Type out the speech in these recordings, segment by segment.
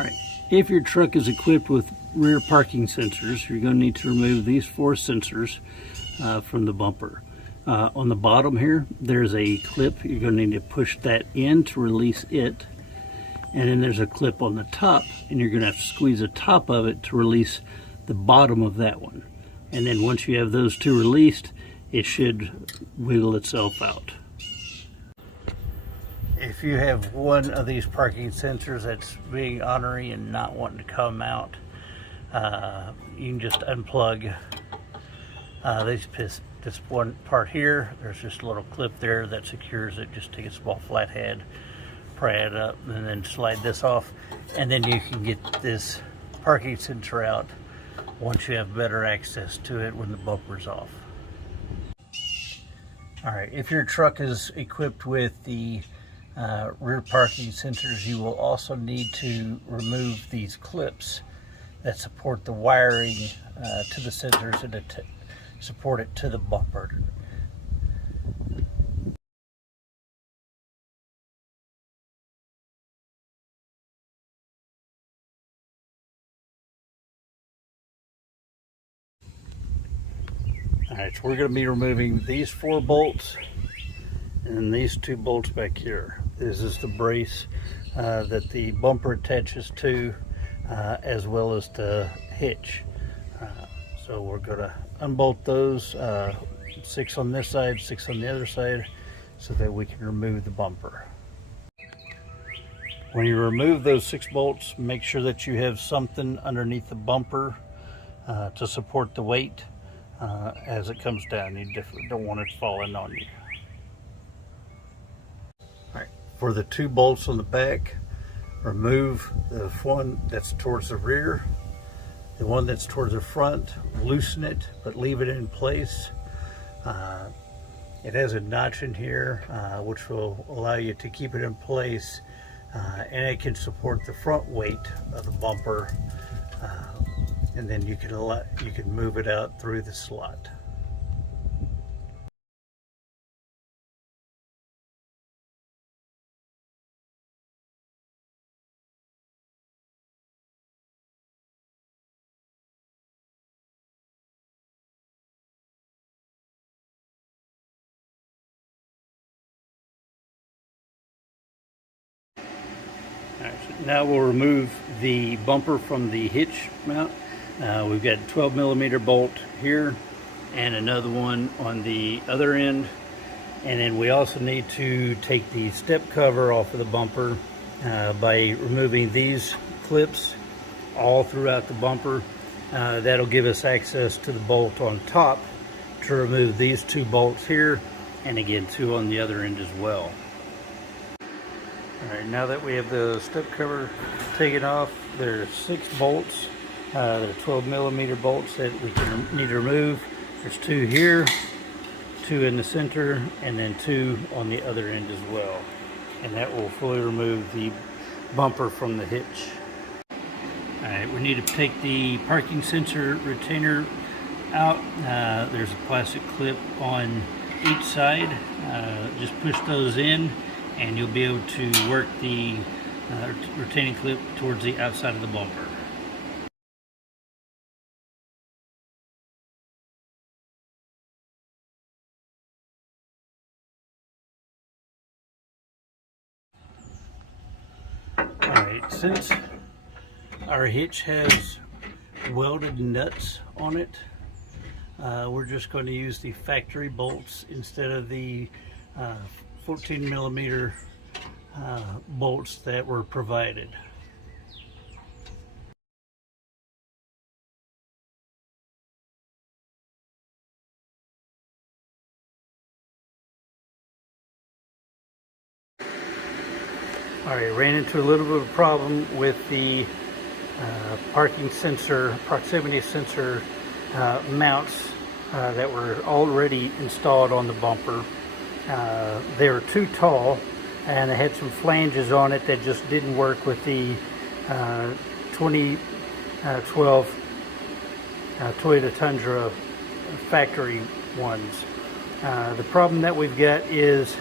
Alright, if your truck is equipped with rear parking sensors, you're going to need to remove these 4 sensors from the bumper. On the bottom here, there's a clip. You're going to need to push that in to release it. And then there's a clip on the top, and you're going to have to squeeze the top of it to release the bottom of that one. And then once you have those two released, it should wiggle itself out. If you have one of these parking sensors that's being ornery and not wanting to come out, you can just unplug this one part here. There's just a little clip there that secures it. Just take a small flathead, pry it up, and then slide this off, and then you can get this parking sensor out once you have better access to it when the bumper's off. Alright, if your truck is equipped with the rear parking sensors, you will also need to remove these clips that support the wiring to the sensors and support it to the bumper. Alright, so we're going to be removing these 4 bolts and these 2 bolts back here. This is the brace that the bumper attaches to, as well as the hitch. So we're going to unbolt those, 6 on this side, 6 on the other side, so that we can remove the bumper. When you remove those 6 bolts, make sure that you have something underneath the bumper to support the weight as it comes down. You definitely don't want it falling on you. All right, for the 2 bolts on the back, remove the one that's towards the rear. The one that's towards the front, loosen it, but leave it in place. It has a notch in here, which will allow you to keep it in place, and it can support the front weight of the bumper, and then you can move it out through the slot. Alright, so now we'll remove the bumper from the hitch mount. We've got a 12mm bolt here and another one on the other end. And then we also need to take the step cover off of the bumper by removing these clips all throughout the bumper. That'll give us access to the bolt on top to remove these 2 bolts here, and again 2 on the other end as well. Alright, now that we have the step cover taken off, there's 6 bolts. They're 12mm bolts that we need to remove. There's 2 here, 2 in the center, and then 2 on the other end as well. And that will fully remove the bumper from the hitch. Alright, we need to take the parking sensor retainer out. There's a plastic clip on each side. Just push those in, and you'll be able to work the retaining clip towards the outside of the bumper. Alright, since our hitch has welded nuts on it, we're just going to use the factory bolts instead of the 14mm bolts that were provided. Alright, ran into a little bit of a problem with the parking sensor, proximity sensor mounts that were already installed on the bumper. They were too tall, and they had some flanges on it that just didn't work with the 2012 Toyota Tundra factory ones. The problem that we've got is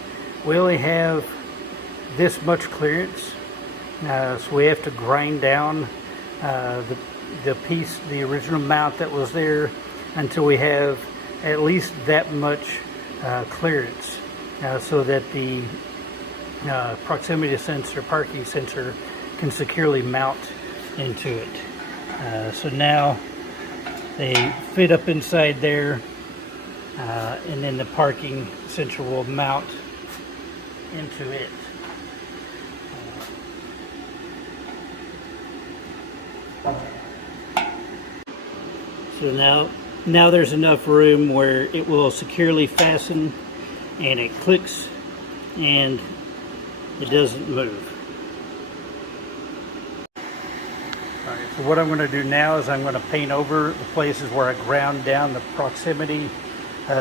we only have this much clearance So we have to grind down the piece, the original mount that was there, until we have at least that much clearance, so that the proximity sensor, parking sensor, can securely mount into it. So now they fit up inside there, and then the parking sensor will mount into it. So now there's enough room where it will securely fasten, and it clicks and it doesn't move. Alright, so what I'm going to do now is I'm going to paint over the places where I ground down the proximity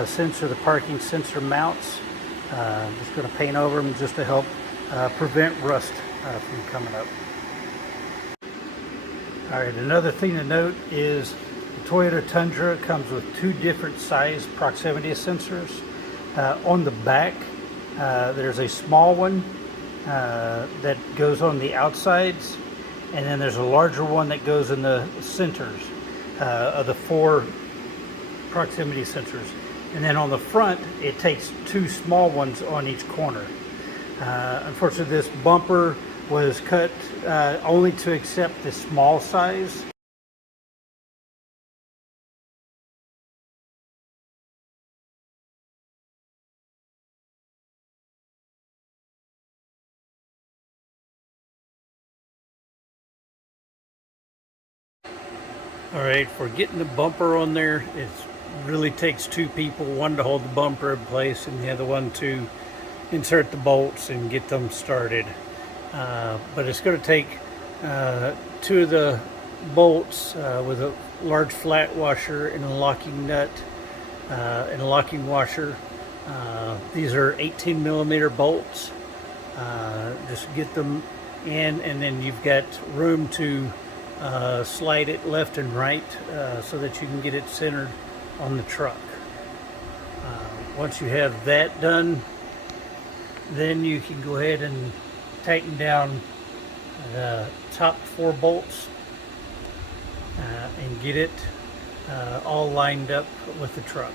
sensor, the parking sensor mounts. I'm just going to paint over them just to help prevent rust from coming up. Alright, another thing to note is the Toyota Tundra comes with two different size proximity sensors. On the back, there's a small one that goes on the outsides, and then there's a larger one that goes in the centers of the 4 proximity sensors. And then on the front, it takes 2 small ones on each corner. Unfortunately, this bumper was cut only to accept the small size. Alright, for getting the bumper on there, it really takes 2 people, one to hold the bumper in place and the other one to insert the bolts and get them started. But it's going to take 2 of the bolts with a large flat washer and a locking nut and a locking washer. These are 18 millimeter bolts. Just get them in, and then you've got room to slide it left and right so that you can get it centered on the truck. Once you have that done, then you can go ahead and tighten down the top 4 bolts and get it all lined up with the truck.